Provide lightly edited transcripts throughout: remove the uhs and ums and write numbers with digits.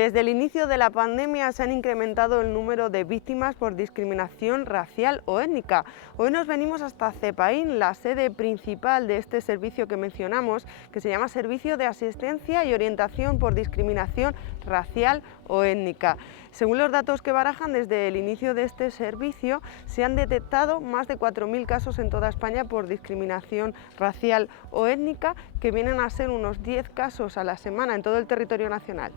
Desde el inicio de la pandemia se han incrementado el número de víctimas por discriminación racial o étnica. Hoy nos venimos hasta Cepaín, la sede principal de este servicio que mencionamos, que se llama Servicio de Asistencia y Orientación por Discriminación Racial o Étnica. Según los datos que barajan, desde el inicio de este servicio se han detectado más de 4.000 casos en toda España por discriminación racial o étnica, que vienen a ser unos 10 casos a la semana en todo el territorio nacional.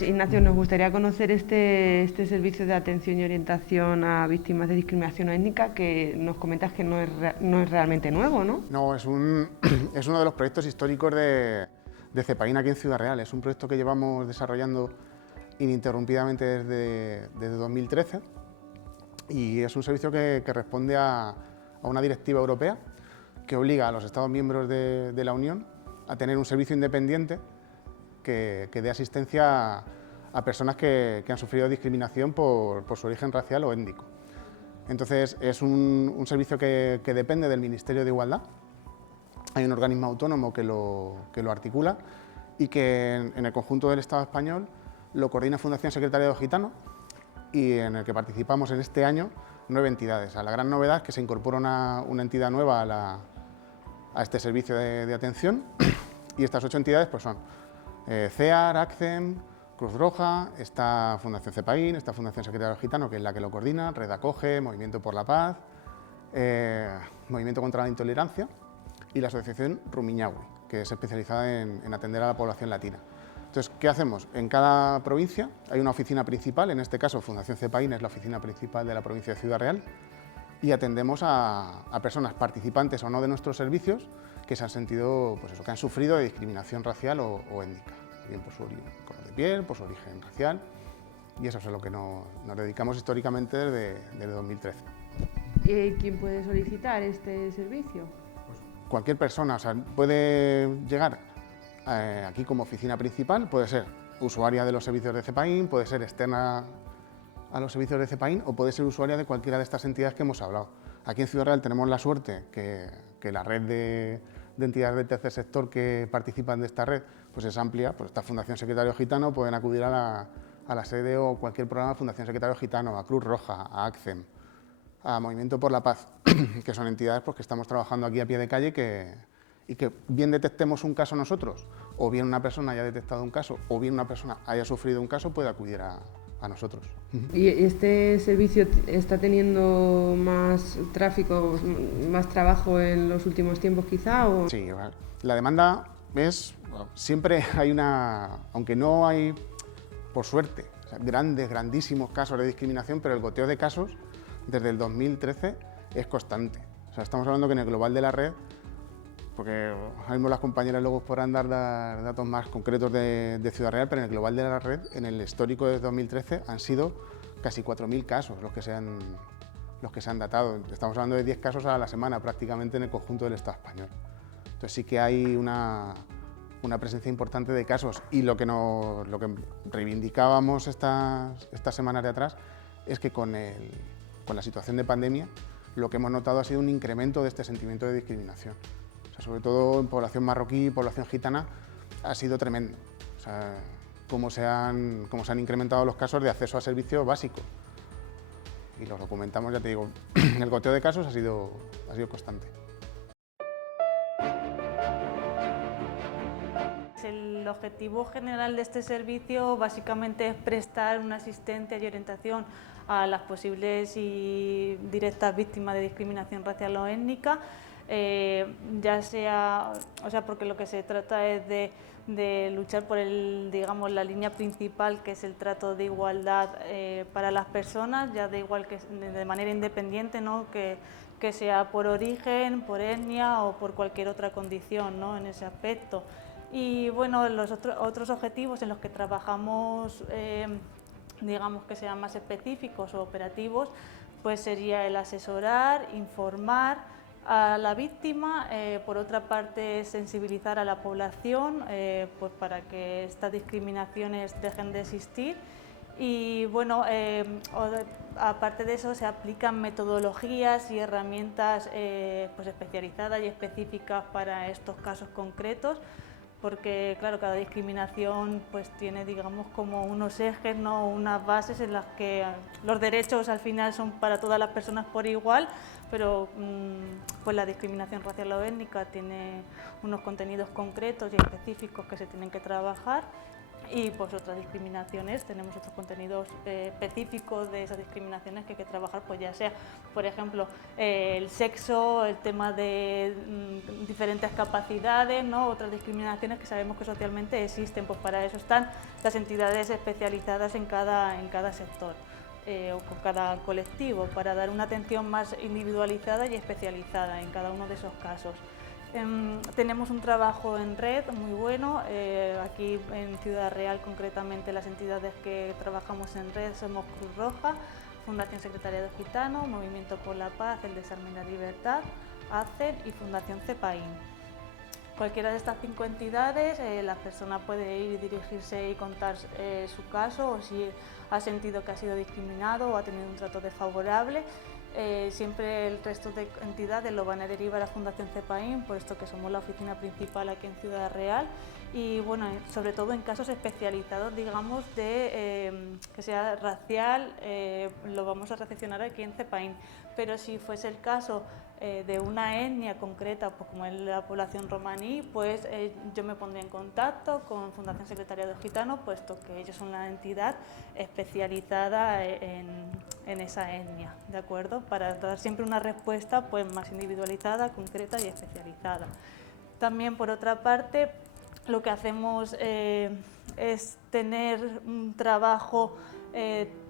Ignacio, nos gustaría conocer este servicio de atención y orientación a víctimas de discriminación étnica, que nos comentas que no es realmente nuevo, ¿no? No, es uno de los proyectos históricos de Cepaín aquí en Ciudad Real. Es un proyecto que llevamos desarrollando ininterrumpidamente desde 2013 y es un servicio que responde a una directiva europea que obliga a los Estados miembros de la Unión a tener un servicio independiente que dé asistencia a personas que han sufrido discriminación por su origen racial o étnico. Entonces, es un servicio que depende del Ministerio de Igualdad. Hay un organismo autónomo que lo articula y que en el conjunto del Estado español lo coordina Fundación Secretariado Gitano, y en el que participamos en este año 9 entidades. La gran novedad es que se incorpora una entidad nueva a este servicio de atención, y estas 8 entidades pues son CEAR, ACCEM, Cruz Roja, está Fundación Cepaín, está Fundación Secretariado Gitano, que es la que lo coordina, Red Acoge, Movimiento por la Paz, Movimiento contra la Intolerancia, y la Asociación Rumiñahui, que es especializada en atender a la población latina. Entonces, ¿qué hacemos? En cada provincia hay una oficina principal, en este caso Fundación Cepaín es la oficina principal de la provincia de Ciudad Real, y atendemos a personas participantes o no de nuestros servicios que se han sentido, pues eso, que han sufrido de discriminación racial o étnica, bien por su color de piel, por su origen racial, y eso es a lo que nos dedicamos históricamente desde 2013. ¿Quién puede solicitar este servicio? Cualquier persona, o sea, puede llegar aquí como oficina principal, puede ser usuaria de los servicios de Cepaín, puede ser externa a los servicios de Cepaín o puede ser usuaria de cualquiera de estas entidades que hemos hablado. Aquí en Ciudad Real tenemos la suerte que la red de entidades del tercer sector que participan de esta red pues es amplia. Pues esta Fundación Secretario Gitano, pueden acudir a la sede o cualquier programa de Fundación Secretario Gitano, a Cruz Roja, a ACCEM, a Movimiento por la Paz, que son entidades pues, que estamos trabajando aquí a pie de calle y que bien detectemos un caso nosotros, o bien una persona haya detectado un caso, o bien una persona haya sufrido un caso, puede acudir a nosotros. ¿Y este servicio está teniendo más tráfico, más trabajo en los últimos tiempos quizá? ¿O? Sí, la demanda es, siempre hay aunque no hay, por suerte, o sea, grandísimos casos de discriminación, pero el goteo de casos desde el 2013 es constante. O sea, estamos hablando que en el global de la red, porque ahora mismo las compañeras luego podrán dar datos más concretos de Ciudad Real, pero en el global de la red, en el histórico de 2013, han sido casi 4.000 casos los que se han datado. Estamos hablando de 10 casos a la semana prácticamente en el conjunto del Estado español. Entonces sí que hay una presencia importante de casos, y lo que reivindicábamos estas semanas de atrás es que con la situación de pandemia lo que hemos notado ha sido un incremento de este sentimiento de discriminación. O sea, sobre todo en población marroquí y población gitana ha sido tremendo. O sea, cómo se han incrementado los casos de acceso a servicios básicos. Y los documentamos, ya te digo, el goteo de casos ha sido constante. El objetivo general de este servicio básicamente es prestar una asistencia y orientación a las posibles y directas víctimas de discriminación racial o étnica, ya sea, porque lo que se trata es de luchar por la línea principal, que es el trato de igualdad para las personas, ya de manera independiente, ¿no? que sea por origen, por etnia o por cualquier otra condición, ¿no? En ese aspecto. Y bueno, los otros objetivos en los que trabajamos, digamos que sean más específicos o operativos, pues sería el asesorar, informar a la víctima, por otra parte sensibilizar a la población pues para que estas discriminaciones dejen de existir, Y bueno, aparte de eso se aplican metodologías y herramientas pues especializadas y específicas para estos casos concretos, porque claro, cada discriminación pues tiene, digamos, como unos ejes, ¿no?, unas bases en las que los derechos al final son para todas las personas por igual, pero pues la discriminación racial o étnica tiene unos contenidos concretos y específicos que se tienen que trabajar. Y pues otras discriminaciones, tenemos otros contenidos específicos de esas discriminaciones que hay que trabajar, pues ya sea, por ejemplo, el sexo, el tema de diferentes capacidades, ¿no?, otras discriminaciones que sabemos que socialmente existen, pues para eso están las entidades especializadas en cada sector o con cada colectivo, para dar una atención más individualizada y especializada en cada uno de esos casos. Tenemos un trabajo en red muy bueno, aquí en Ciudad Real concretamente las entidades que trabajamos en red somos Cruz Roja, Fundación Secretariado Gitano, Movimiento por la Paz, el Desarme y la Libertad, ACER y Fundación CEPAIN. Cualquiera de estas 5 entidades, la persona puede ir y dirigirse y contar su caso o si ha sentido que ha sido discriminado o ha tenido un trato desfavorable. Siempre el resto de entidades lo van a derivar a Fundación CEPAIN, puesto que somos la oficina principal aquí en Ciudad Real, y bueno, sobre todo en casos especializados, digamos, de que sea racial, lo vamos a recepcionar aquí en CEPAIN, pero si fuese el caso de una etnia concreta, pues como es la población romaní, pues yo me pondría en contacto con Fundación Secretariado Gitano, puesto que ellos son la entidad especializada en esa etnia, ¿de acuerdo? Para dar siempre una respuesta pues más individualizada, concreta y especializada. También, por otra parte, lo que hacemos es tener un trabajo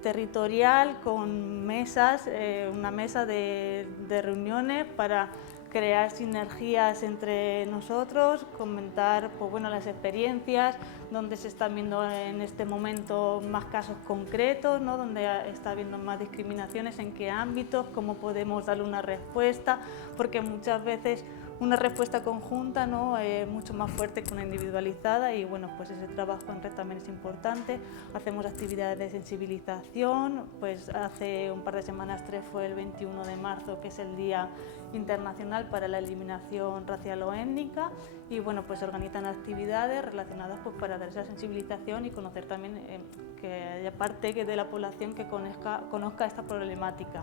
territorial con mesas, una mesa de reuniones para crear sinergias entre nosotros, comentar pues, bueno, las experiencias, donde se están viendo en este momento más casos concretos, ¿no?, donde está habiendo más discriminaciones, en qué ámbitos, cómo podemos darle una respuesta, porque muchas veces una respuesta conjunta, ¿no?, mucho más fuerte que una individualizada, y bueno, pues ese trabajo en red también es importante. Hacemos actividades de sensibilización, pues hace un par de semanas, 3 fue el 21 de marzo, que es el Día Internacional para la Eliminación Racial o Étnica, y bueno, pues se organizan actividades relacionadas pues para dar esa sensibilización y conocer también que haya parte de la población que conozca esta problemática.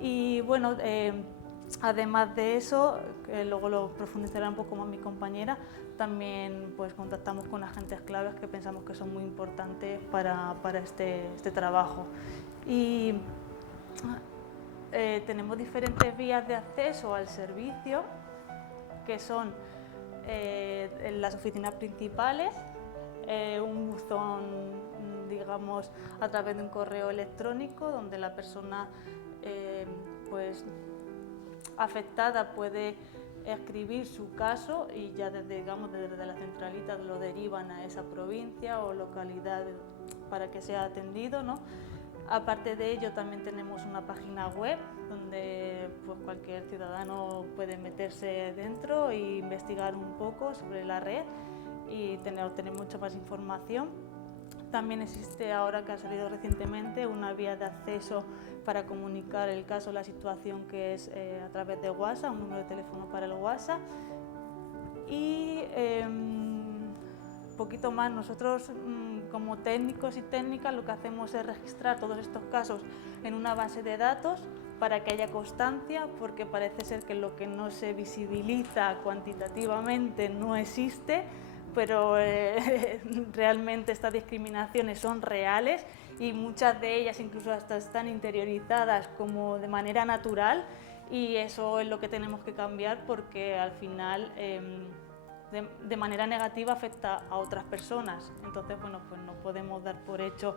Y bueno, además de eso, que luego lo profundizará un poco más mi compañera, también pues contactamos con agentes claves que pensamos que son muy importantes para este trabajo. Y tenemos diferentes vías de acceso al servicio, que son en las oficinas principales, un buzón, digamos, a través de un correo electrónico, donde la persona pues afectada puede escribir su caso y ya desde la centralita lo derivan a esa provincia o localidad para que sea atendido, ¿no? Aparte de ello, también tenemos una página web donde pues, cualquier ciudadano puede meterse dentro e investigar un poco sobre la red y obtener mucha más información. También existe, ahora que ha salido recientemente, una vía de acceso para comunicar el caso, la situación, que es a través de WhatsApp, un número de teléfono para el WhatsApp. Y poquito más, nosotros como técnicos y técnicas lo que hacemos es registrar todos estos casos en una base de datos para que haya constancia, porque parece ser que lo que no se visibiliza cuantitativamente no existe, pero realmente estas discriminaciones son reales y muchas de ellas incluso hasta están interiorizadas como de manera natural, y eso es lo que tenemos que cambiar, porque al final de manera negativa afecta a otras personas. Entonces, bueno, pues no podemos dar por hecho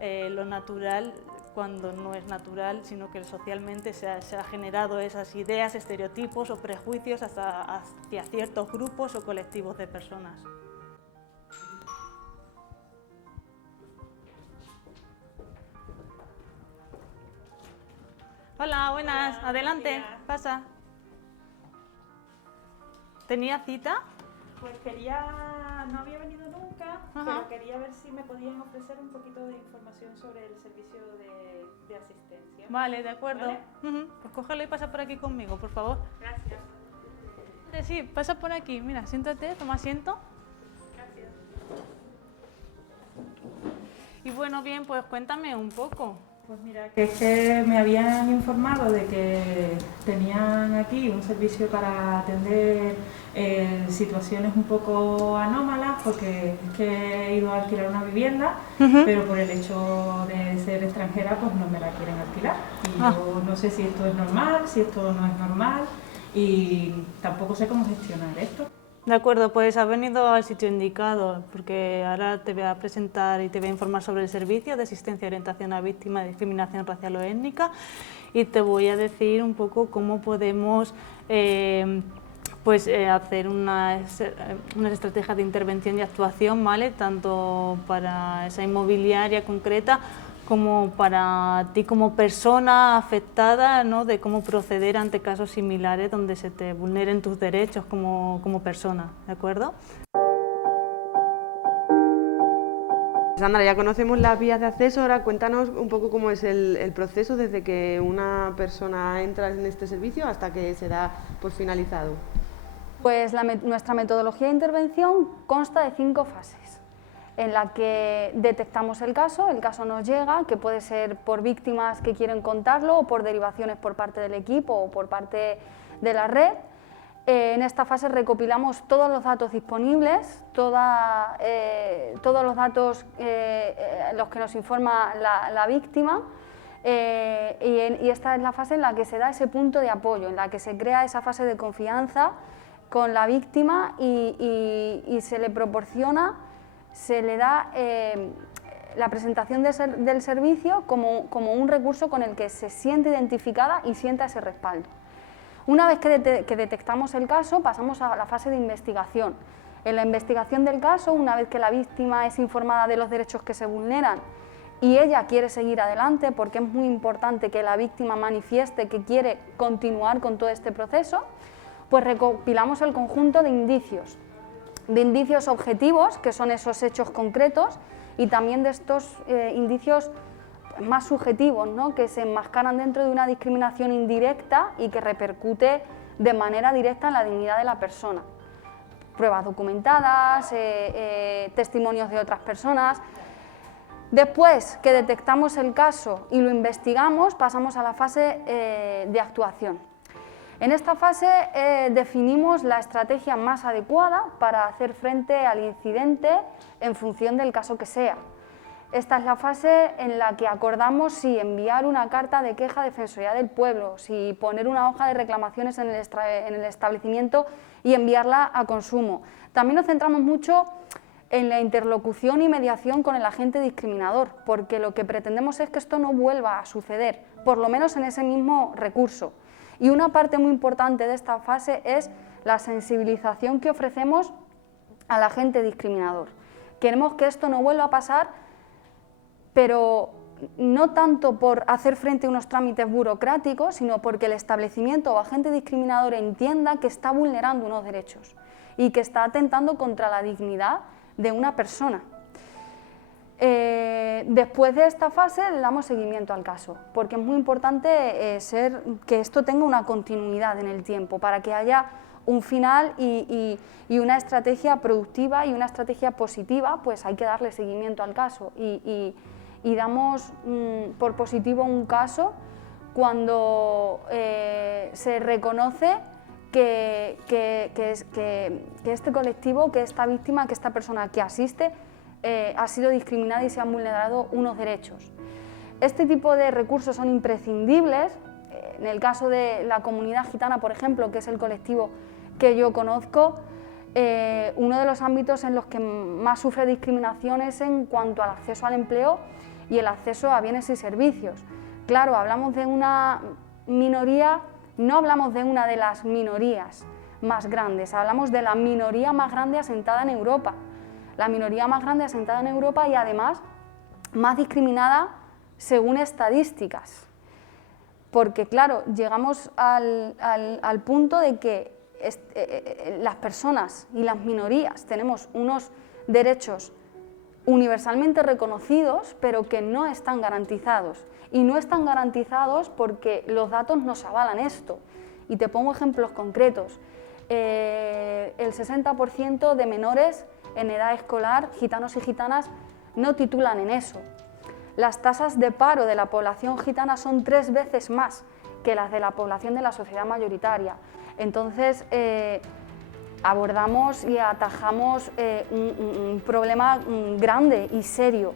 lo natural cuando no es natural, sino que socialmente se ha generado esas ideas, estereotipos o prejuicios hacia ciertos grupos o colectivos de personas. Hola, buenas. Hola, adelante, pasa. ¿Tenía cita? Pues no había venido nunca, pero quería ver si me podían ofrecer un poquito de información sobre el servicio de asistencia. Vale, de acuerdo. ¿Vale? Pues cógelo y pasa por aquí conmigo, por favor. Gracias. Sí, pasa por aquí. Mira, siéntate, toma asiento. Gracias. Y bueno, bien, pues cuéntame un poco. Pues mira, que es que me habían informado de que tenían aquí un servicio para atender situaciones un poco anómalas, porque es que he ido a alquilar una vivienda, pero por el hecho de ser extranjera pues no me la quieren alquilar. Y yo no sé si esto es normal, si esto no es normal, y tampoco sé cómo gestionar esto. De acuerdo, pues has venido al sitio indicado, porque ahora te voy a presentar y te voy a informar sobre el servicio de asistencia y orientación a víctimas de discriminación racial o étnica, y te voy a decir un poco cómo podemos hacer unas estrategias de intervención y actuación, ¿vale? Tanto para esa inmobiliaria concreta como para ti como persona afectada, ¿no? De cómo proceder ante casos similares donde se te vulneren tus derechos como persona, ¿de acuerdo? Sandra, ya conocemos las vías de acceso, ahora cuéntanos un poco cómo es el proceso desde que una persona entra en este servicio hasta que se da por finalizado. Pues nuestra metodología de intervención consta de 5 fases, en la que detectamos el caso nos llega, que puede ser por víctimas que quieren contarlo o por derivaciones por parte del equipo o por parte de la red. En esta fase recopilamos todos los datos disponibles, todos los datos los que nos informa la víctima, y esta es la fase en la que se da ese punto de apoyo, en la que se crea esa fase de confianza con la víctima y se le proporciona, se le da la presentación del servicio como un recurso con el que se siente identificada y sienta ese respaldo. Una vez que detectamos el caso, pasamos a la fase de investigación. En la investigación del caso, una vez que la víctima es informada de los derechos que se vulneran y ella quiere seguir adelante, porque es muy importante que la víctima manifieste que quiere continuar con todo este proceso, pues recopilamos el conjunto de indicios objetivos, que son esos hechos concretos, y también de estos indicios más subjetivos, ¿no? Que se enmascaran dentro de una discriminación indirecta y que repercute de manera directa en la dignidad de la persona. Pruebas documentadas, testimonios de otras personas. Después que detectamos el caso y lo investigamos, pasamos a la fase de actuación. En esta fase definimos la estrategia más adecuada para hacer frente al incidente en función del caso que sea. Esta es la fase en la que acordamos si enviar una carta de queja a Defensoría del Pueblo, si poner una hoja de reclamaciones en el establecimiento y enviarla a consumo. También nos centramos mucho en la interlocución y mediación con el agente discriminador, porque lo que pretendemos es que esto no vuelva a suceder, por lo menos en ese mismo recurso. Y una parte muy importante de esta fase es la sensibilización que ofrecemos al agente discriminador. Queremos que esto no vuelva a pasar, pero no tanto por hacer frente a unos trámites burocráticos, sino porque el establecimiento o agente discriminador entienda que está vulnerando unos derechos y que está atentando contra la dignidad de una persona. Después de esta fase le damos seguimiento al caso, porque es muy importante que esto tenga una continuidad en el tiempo, para que haya un final y una estrategia productiva y una estrategia positiva, pues hay que darle seguimiento al caso y damos por positivo un caso cuando se reconoce que este colectivo, que esta víctima, que esta persona que asiste ha sido discriminada y se han vulnerado unos derechos. Este tipo de recursos son imprescindibles. En el caso de la comunidad gitana, por ejemplo, que es el colectivo que yo conozco, uno de los ámbitos en los que más sufre discriminación es en cuanto al acceso al empleo y el acceso a bienes y servicios. Claro, hablamos de una minoría, no hablamos de una de las minorías más grandes, hablamos de la minoría más grande asentada en Europa. La minoría más grande asentada en Europa y además más discriminada según estadísticas. Porque claro, llegamos al punto de que las personas y las minorías tenemos unos derechos universalmente reconocidos, pero que no están garantizados. Y no están garantizados porque los datos nos avalan esto. Y te pongo ejemplos concretos. El 60% de menores en edad escolar, gitanos y gitanas, no titulan en eso. Las tasas de paro de la población gitana son 3 veces más que las de la población de la sociedad mayoritaria. Entonces, abordamos y atajamos un problema grande y serio.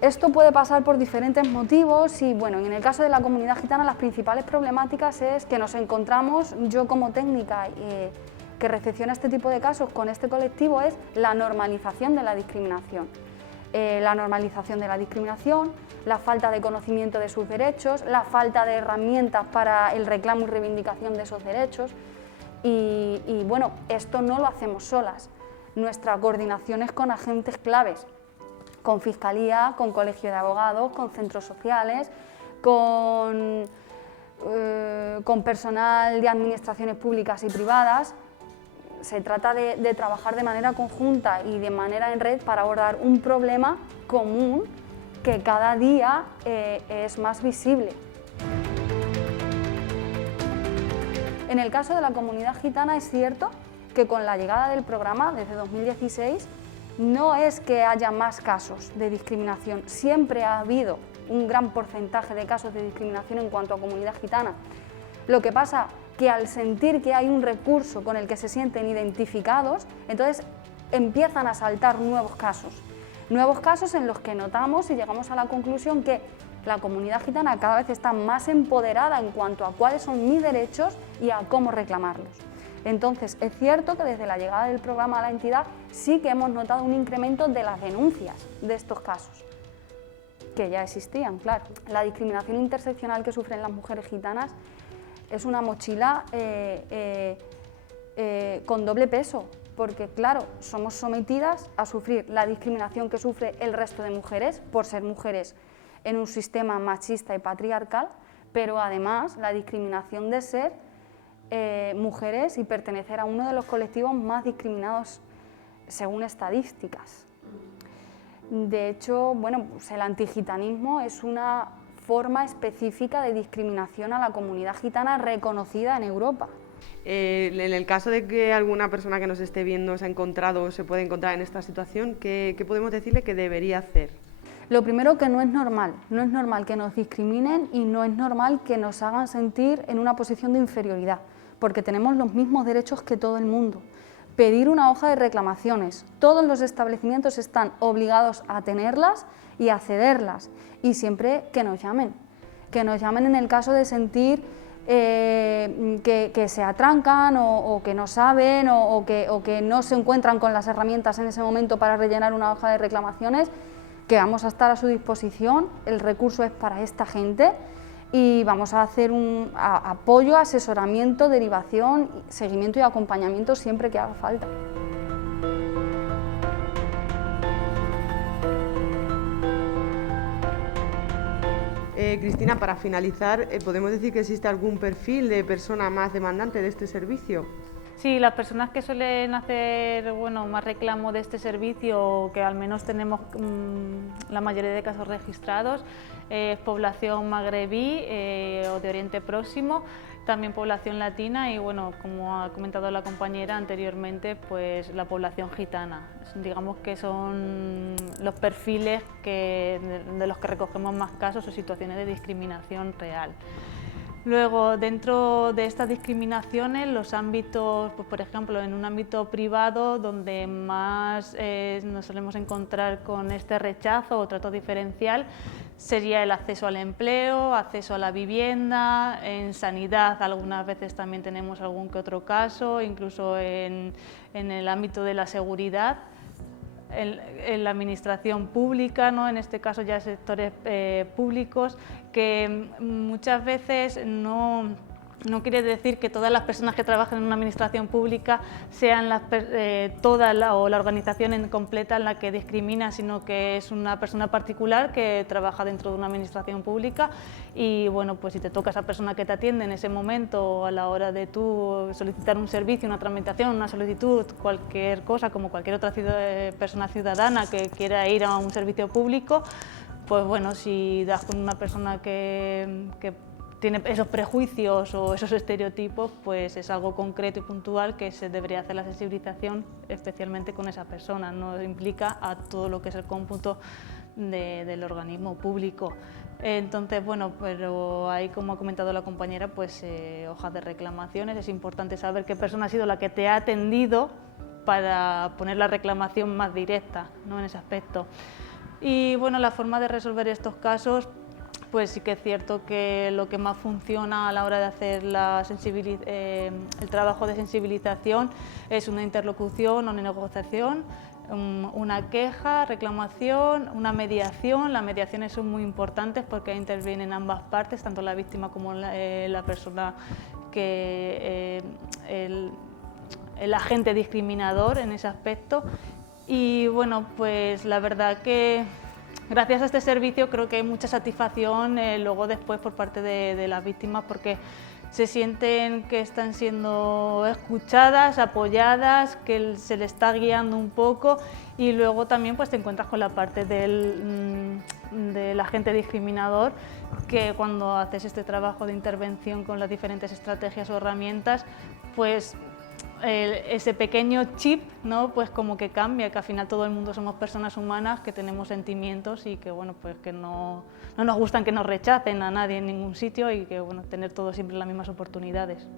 Esto puede pasar por diferentes motivos y, bueno, en el caso de la comunidad gitana las principales problemáticas es que nos encontramos, yo como técnica que recepciona este tipo de casos con este colectivo, es la normalización de la discriminación. La normalización de la discriminación, la falta de conocimiento de sus derechos, la falta de herramientas para el reclamo y reivindicación de esos derechos y bueno, esto no lo hacemos solas. Nuestra coordinación es con agentes claves, con Fiscalía, con Colegio de Abogados, con centros sociales, con personal de administraciones públicas y privadas. Se trata de trabajar de manera conjunta y de manera en red para abordar un problema común que cada día es más visible. En el caso de la comunidad gitana es cierto que con la llegada del programa desde 2016 no es que haya más casos de discriminación, siempre ha habido un gran porcentaje de casos de discriminación en cuanto a comunidad gitana. Lo que pasa que al sentir que hay un recurso con el que se sienten identificados, entonces empiezan a saltar nuevos casos en los que notamos y llegamos a la conclusión que la comunidad gitana cada vez está más empoderada en cuanto a cuáles son mis derechos y a cómo reclamarlos. Entonces, es cierto que desde la llegada del programa a la entidad sí que hemos notado un incremento de las denuncias de estos casos, que ya existían, claro. La discriminación interseccional que sufren las mujeres gitanas es una mochila con doble peso, porque, claro, somos sometidas a sufrir la discriminación que sufre el resto de mujeres por ser mujeres en un sistema machista y patriarcal, pero además la discriminación de ser mujeres y pertenecer a uno de los colectivos más discriminados según estadísticas. De hecho, bueno, pues el antigitanismo es una forma específica de discriminación a la comunidad gitana reconocida en Europa. En el caso de que alguna persona que nos esté viendo se ha encontrado o se puede encontrar en esta situación, ¿qué podemos decirle que debería hacer? Lo primero, que no es normal que nos discriminen y no es normal que nos hagan sentir en una posición de inferioridad, porque tenemos los mismos derechos que todo el mundo. Pedir una hoja de reclamaciones, todos los establecimientos están obligados a tenerlas y a cederlas, y siempre que nos llamen en el caso de sentir que se atrancan o que no saben o que no se encuentran con las herramientas en ese momento para rellenar una hoja de reclamaciones, que vamos a estar a su disposición. El recurso es para esta gente y vamos a hacer un apoyo, asesoramiento, derivación, seguimiento y acompañamiento siempre que haga falta. Cristina, para finalizar, ¿podemos decir que existe algún perfil de persona más demandante de este servicio? Sí, las personas que suelen hacer más reclamo de este servicio, que al menos tenemos la mayoría de casos registrados, es población magrebí o de Oriente Próximo, también población latina y, bueno, como ha comentado la compañera anteriormente, pues la población gitana. Digamos que son los perfiles de los que recogemos más casos o situaciones de discriminación real. Luego, dentro de estas discriminaciones, los ámbitos, pues, por ejemplo, en un ámbito privado, donde más nos solemos encontrar con este rechazo o trato diferencial, sería el acceso al empleo, acceso a la vivienda, en sanidad algunas veces también tenemos algún que otro caso, incluso en el ámbito de la seguridad. En la administración pública, ¿no? En este caso ya sectores públicos, que muchas veces no no quiere decir que todas las personas que trabajan en una administración pública sean toda la organización en completa en la que discrimina, sino que es una persona particular que trabaja dentro de una administración pública y bueno, pues si te toca esa persona que te atiende en ese momento a la hora de tú solicitar un servicio, una tramitación, una solicitud, cualquier cosa, como cualquier otra persona ciudadana que quiera ir a un servicio público, pues bueno, si das con una persona que tiene esos prejuicios o esos estereotipos, pues es algo concreto y puntual que se debería hacer la sensibilización especialmente con esa persona, no implica a todo lo que es el cómputo del organismo público. Entonces, bueno, pero ahí, como ha comentado la compañera, pues hojas de reclamaciones, es importante saber qué persona ha sido la que te ha atendido para poner la reclamación más directa, ¿no?, en ese aspecto. Y bueno, la forma de resolver estos casos, pues sí que es cierto que lo que más funciona a la hora de hacer el trabajo de sensibilización es una interlocución o una negociación, una queja, reclamación, una mediación. Las mediaciones son muy importantes porque intervienen ambas partes, tanto la víctima como la persona que el agente discriminador en ese aspecto. Y bueno, pues la verdad que gracias a este servicio creo que hay mucha satisfacción luego después por parte de las víctimas, porque se sienten que están siendo escuchadas, apoyadas, que se les está guiando un poco, y luego también pues te encuentras con la parte del agente discriminador, que cuando haces este trabajo de intervención con las diferentes estrategias o herramientas, pues ese pequeño chip, ¿no?, pues como que cambia, que al final todo el mundo somos personas humanas que tenemos sentimientos y que bueno, pues que no nos gustan que nos rechacen a nadie en ningún sitio y que bueno, tener todos siempre las mismas oportunidades.